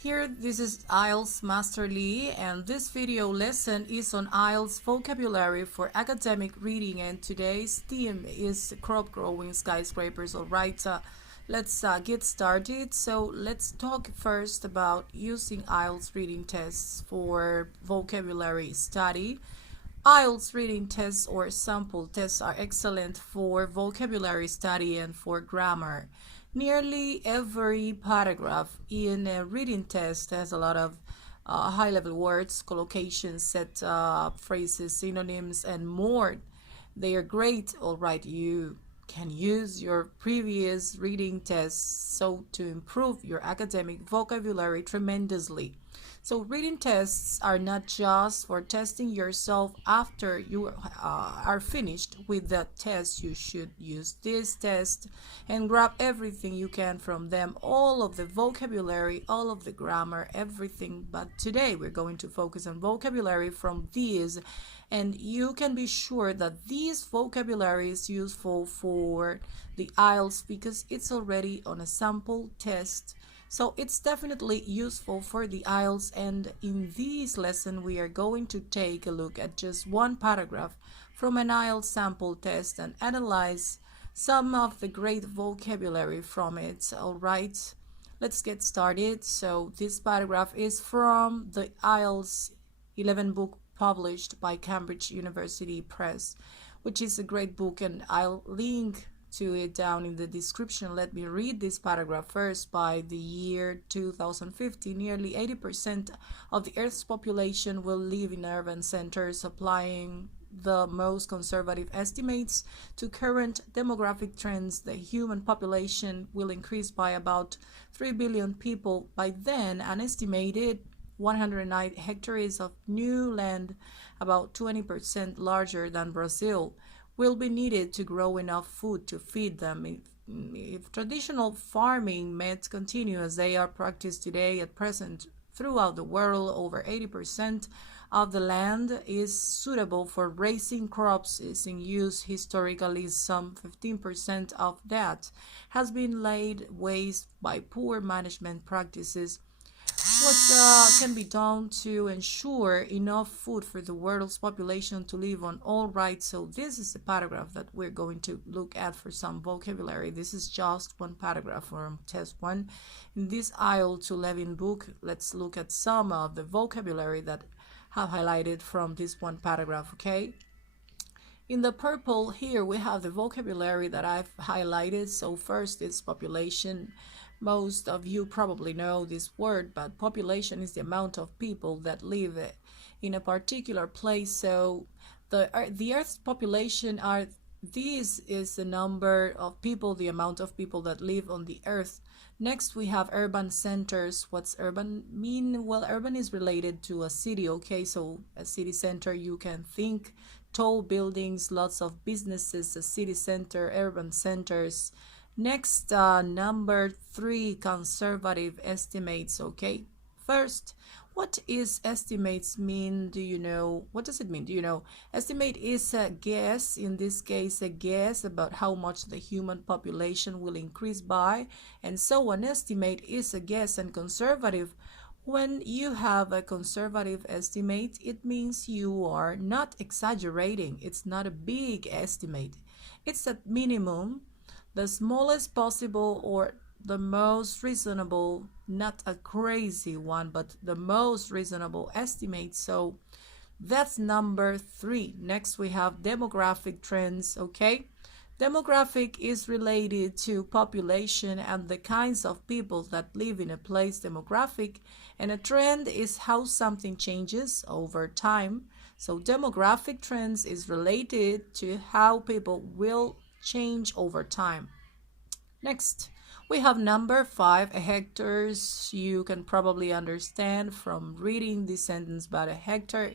Here, this is Ielts Master Lee, and this video lesson is on Ielts vocabulary for academic reading, and today's theme is crop growing skyscrapers. Alright, let's get started. So let's talk first about using Ielts reading tests for vocabulary study. Ielts reading tests or sample tests are excellent for vocabulary study and for grammar. Nearly every paragraph in a reading test has a lot of high-level words, collocations, set phrases, synonyms, and more. They are great. All right, you can use your previous reading tests so to improve your academic vocabulary tremendously. So reading tests are not just for testing yourself after you are finished with the test. You should use this test and grab everything you can from them, all of the vocabulary, all of the grammar, everything. But today we're going to focus on vocabulary from these, and you can be sure that this vocabulary is useful for the IELTS because it's already on a sample test. So it's definitely useful for the IELTS, and in this lesson we are going to take a look at just one paragraph from an IELTS sample test and analyze some of the great vocabulary from it. Alright, let's get started. So this paragraph is from the IELTS 11 book published by Cambridge University Press, which is a great book, and I'll link to it down in the description. Let me read this paragraph first. By the year 2050, nearly 80% of the Earth's population will live in urban centers, applying the most conservative estimates to current demographic trends. The human population will increase by about 3 billion people. By then, an estimated 109 hectares of new land, about 20% larger than Brazil, will be needed to grow enough food to feed them. If traditional farming methods continue as they are practiced today at present throughout the world, over 80% of the land is suitable for raising crops is in use. Historically, some 15% of that has been laid waste by poor management practices. What can be done to ensure enough food for the world's population to live on? All right, so this is the paragraph that we're going to look at for some vocabulary. This is just one paragraph from test 1. In this IELTS 11 book, let's look at some of the vocabulary that have highlighted from this one paragraph, okay? In the purple here, we have the vocabulary that I've highlighted. So first is population. Most of you probably know this word, but population is the amount of people that live in a particular place. So the Earth's population this is the number of people, the amount of people that live on the Earth. Next, we have urban centers. What's urban mean? Well, urban is related to a city, okay? So a city center, you can think tall buildings, lots of businesses, a city center, urban centers. Next, number 3, conservative estimates, okay? First, what is estimates mean? Do you know? What does it mean? Do you know? Estimate is a guess, in this case, a guess about how much the human population will increase by. And so an estimate is a guess, and conservative, when you have a conservative estimate, it means you are not exaggerating. It's not a big estimate. It's at minimum the smallest possible or the most reasonable, not a crazy one, but the most reasonable estimate. So that's number 3. Next, we have demographic trends, okay? Demographic is related to population and the kinds of people that live in a place. Demographic, and a trend is how something changes over time. So demographic trends is related to how people will change over time. Next, we have number 5, hectares. You can probably understand from reading this sentence, but a hectare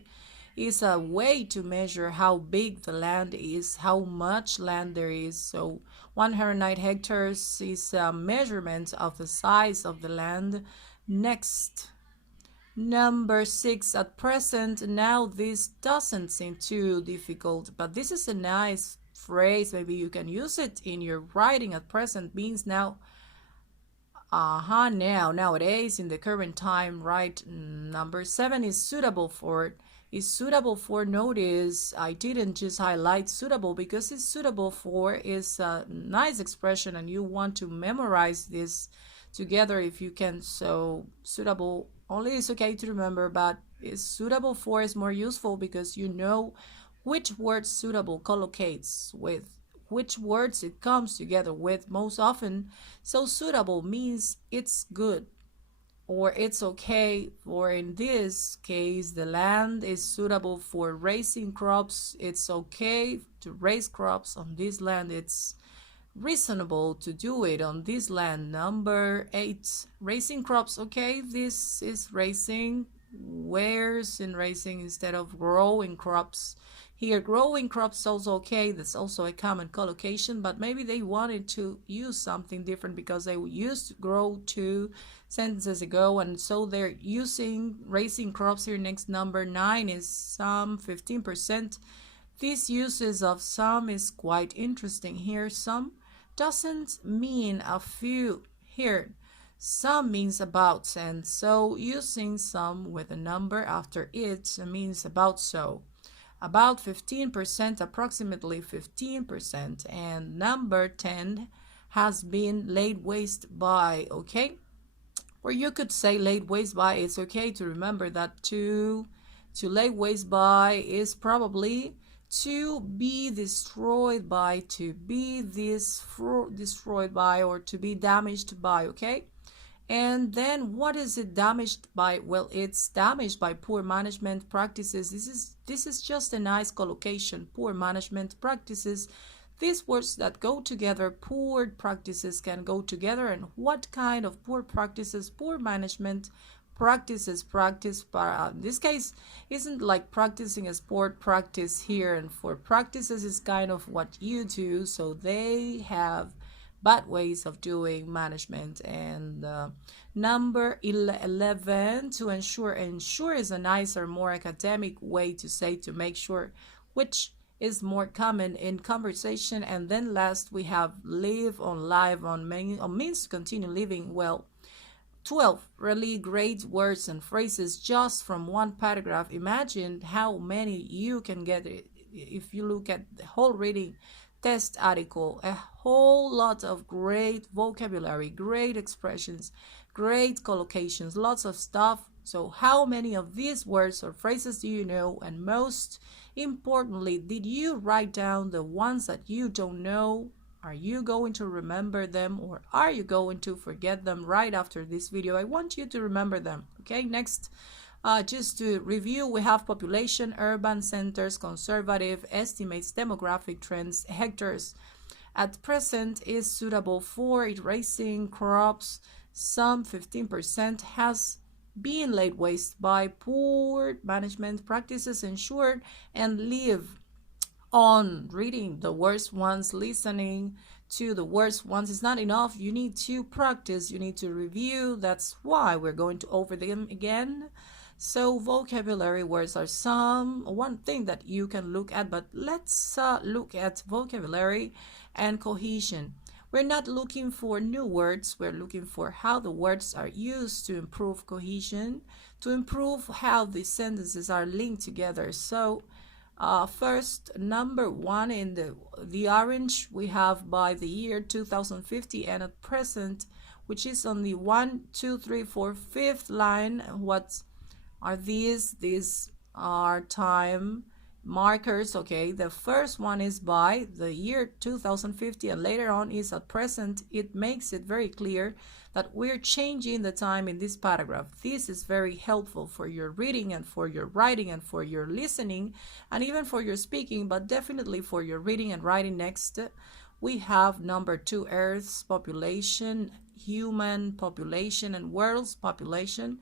is a way to measure how big the land is, how much land there is. So 109 hectares is a measurement of the size of the land. Next, number 6, at present. Now this doesn't seem too difficult, but this is a nice phrase. Maybe you can use it in your writing. At present means now Nowadays, in the current time, right, number 7 is suitable for. Is suitable for. Notice I didn't just highlight suitable because it's suitable for is a nice expression and you want to memorize this together if you can. So suitable only is okay to remember, but is suitable for is more useful because you know which word suitable collocates with, which words it comes together with most often. So suitable means it's good or it's okay, or in this case the land is suitable for raising crops. It's okay to raise crops on this land. It's reasonable to do it on this land. Number 8, raising crops. Okay, this is raising. Where's in raising instead of growing crops? Here, growing crops is also okay. That's also a common collocation, but maybe they wanted to use something different because they used to grow 2 sentences ago, and so they're using raising crops here. Next, number 9 is some, 15%. These uses of some is quite interesting here. Some doesn't mean a few here. Some means about, and so using some with a number after it means about so. About 15%, approximately 15%, and number 10 has been laid waste by, okay? Or you could say laid waste by. It's okay to remember that to lay waste by is probably to be destroyed by, to be destroyed by, or to be damaged by, okay? And then what is it damaged by? Well, it's damaged by poor management practices. This is just a nice collocation, poor management practices. These words that go together, poor practices, can go together. And what kind of poor practices? Poor management practices. Practice, in this case, isn't like practicing a sport practice here. And for practices is kind of what you do. So they have bad ways of doing management. And number 11, to ensure. Ensure is a nicer, more academic way to say to make sure, which is more common in conversation. And then last we have live on, live on, means to continue living. Well, 12, really great words and phrases just from one paragraph. Imagine how many you can get if you look at the whole reading test article. A whole lot of great vocabulary, great expressions, great collocations, lots of stuff. So how many of these words or phrases do you know? And most importantly, did you write down the ones that you don't know? Are you going to remember them, or are you going to forget them right after this video? I want you to remember them. Okay, next, just to review, we have population, urban centers, conservative, estimates, demographic trends, hectares. At present is suitable for raising crops. Some 15% has been laid waste by poor management practices. Ensured and live on. Reading the worst ones, listening to the worst ones is not enough. You need to practice, you need to review. That's why we're going to over them again. So vocabulary words are one thing that you can look at, but let's look at vocabulary and cohesion. We're not looking for new words, we're looking for how the words are used to improve cohesion, to improve how the sentences are linked together. So first, number 1 in the orange, we have by the year 2050, and at present, which is on the 1, 2, 3, 4, 5th line. What are these? These are time markers. Okay, the first one is by the year 2050, and later on is at present. It makes it very clear that we're changing the time in this paragraph. This is very helpful for your reading and for your writing and for your listening and even for your speaking, but definitely for your reading and writing. Next, we have number 2, Earth's population, human population, and world's population.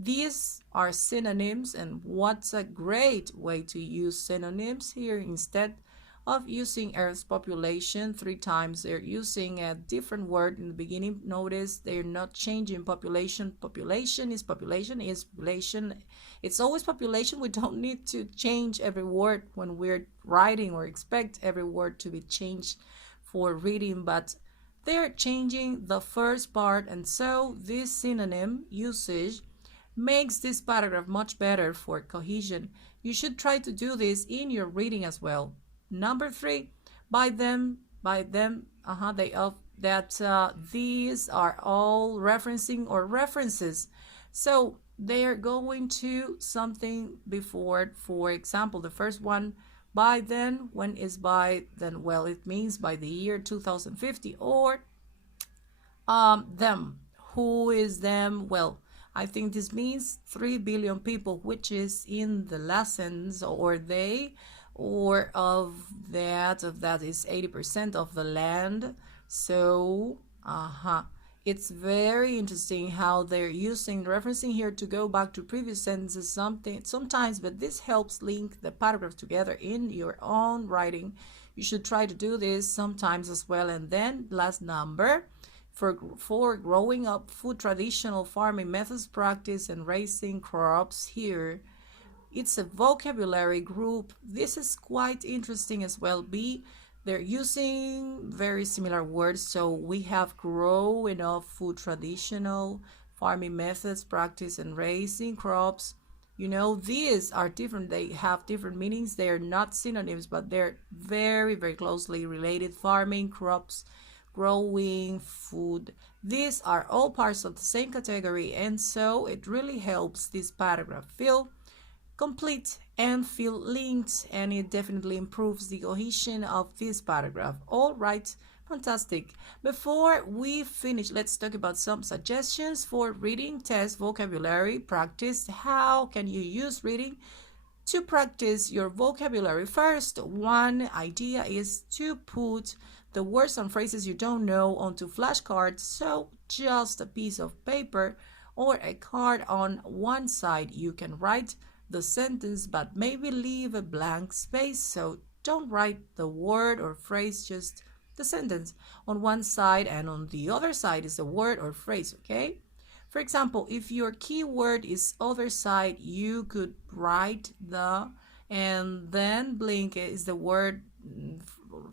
These are synonyms, and what's a great way to use synonyms here? Instead of using Earth's population 3 times, they're using a different word in the beginning. Notice they're not changing population. Population is population is population. It's always population. We don't need to change every word when we're writing or expect every word to be changed for reading, but they're changing the first part, and so this synonym usage makes this paragraph much better for cohesion. You should try to do this in your reading as well. Number 3, by them, they of that these are all referencing or references. So they are going to something before. For example, the first one, by then, when is by then? Well, it means by the year 2050. Or them, who is them? Well, I think this means 3 billion people, which is in the last sentence, or they, or of that is 80% of the land. So it's very interesting how they're using referencing here to go back to previous sentences sometimes, but this helps link the paragraph together in your own writing. You should try to do this sometimes as well. And then last number, for growing up food, traditional farming methods, practice, and raising crops. Here it's a vocabulary group. This is quite interesting as well. They're using very similar words. So we have growing up food, traditional farming methods, practice, and raising crops. You know, these are different. They have different meanings. They are not synonyms, but they're very, very closely related. Farming, crops, growing, food. These are all parts of the same category, and so it really helps this paragraph feel complete and feel linked, and it definitely improves the cohesion of this paragraph. All right, fantastic. Before we finish, let's talk about some suggestions for reading test vocabulary practice. How can you use reading to practice your vocabulary? First, one idea is to put the words and phrases you don't know onto flashcards. So just a piece of paper or a card on one side. You can write the sentence, but maybe leave a blank space. So don't write the word or phrase, just the sentence on one side, and on the other side is the word or phrase, okay? For example, if your keyword is other side, you could write the, and then blink is the word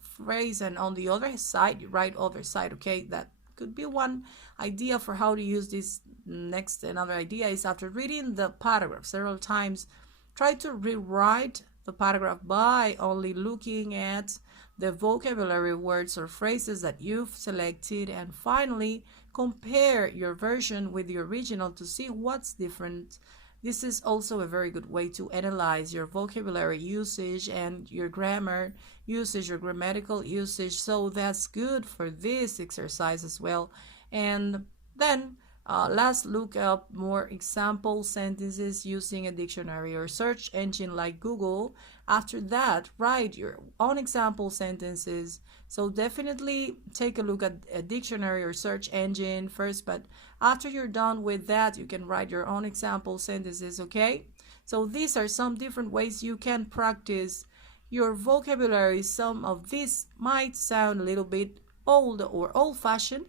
phrase, and on the other side you write other side, okay? That could be one idea for how to use this. Next, another idea is, after reading the paragraph several times, try to rewrite the paragraph by only looking at the vocabulary words or phrases that you've selected, and finally compare your version with the original to see what's different. This is also a very good way to analyze your vocabulary usage and your grammar usage, your grammatical usage. So that's good for this exercise as well. And then last, look up more example sentences using a dictionary or search engine like Google. After that, write your own example sentences. So definitely take a look at a dictionary or search engine first, but after you're done with that, you can write your own example sentences, okay? So these are some different ways you can practice your vocabulary. Some of these might sound a little bit old or old-fashioned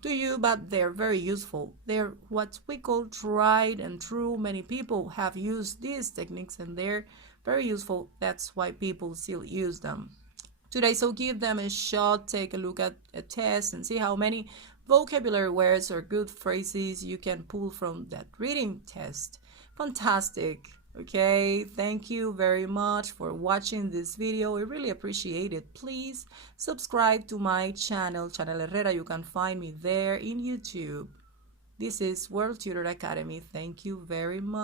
to you, but they're very useful. They're what we call tried and true. Many people have used these techniques and they're very useful. That's why people still use them today. So give them a shot. Take a look at a test and see how many vocabulary words or good phrases you can pull from that reading test. Fantastic. Okay, thank you very much for watching this video. I really appreciate it. Please subscribe to my channel Herrera. You can find me there in YouTube. This is World Tutor Academy. Thank you very much.